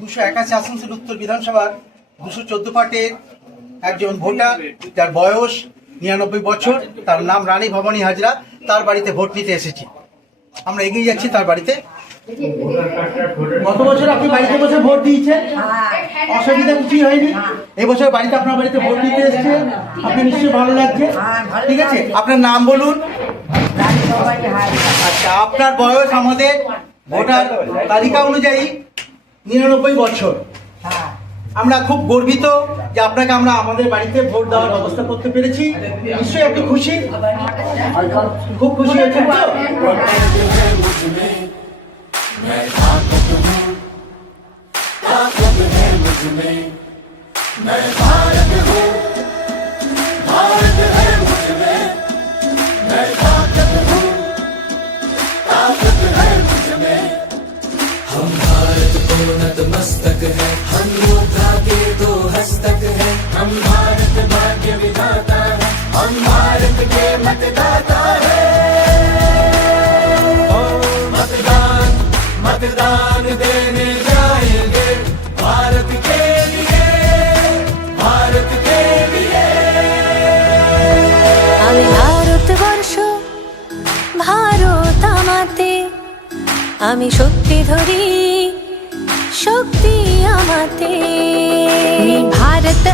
281 আসানসোল উত্তর বিধানসভার 214 পার্টের একজন ভোটার, যার বয়স 99 বছর, তার নাম রানী ভবানী হাজরা। তার বাড়িতে ভোট নিতে এসেছি। আমরা এগিয়ে যাচ্ছি তার বাড়িতে। গত বছর আপনি বাড়িতে বসে ভোট দিয়েছেন, অসুবিধা কিছুই হয়নি। এই বছর বাড়িতে আপনার বাড়িতে ভোট দিতে এসেছেন, আপনি নিশ্চয়ই ভালো লাগছে। ঠিক আছে, আপনার নাম বলুন। আচ্ছা, আপনার বয়স আমাদের ভোটার তালিকা অনুযায়ী 99 বছর। আমরা খুব গর্বিত যে আপনাকে আমরা আমাদের বাড়িতে ভোট দেওয়ার ব্যবস্থা করতে পেরেছি। নিশ্চয়ই আপনি খুশি, খুব খুশি হয়েছেন তো? हम भारत को नतमस्तक है, हम योद्धा के दो हस्तक है। हम भारत भाग्य विधाता है, हम भारत के मतदाता है। ओ मतदान मतदान देने जाएंगे, भारत के लिए, भारत के लिए। আমি ভারতবর্ষ, ভারত আমাতে, আমি শক্তি ধরি, শক্তি আমাতে। ভারত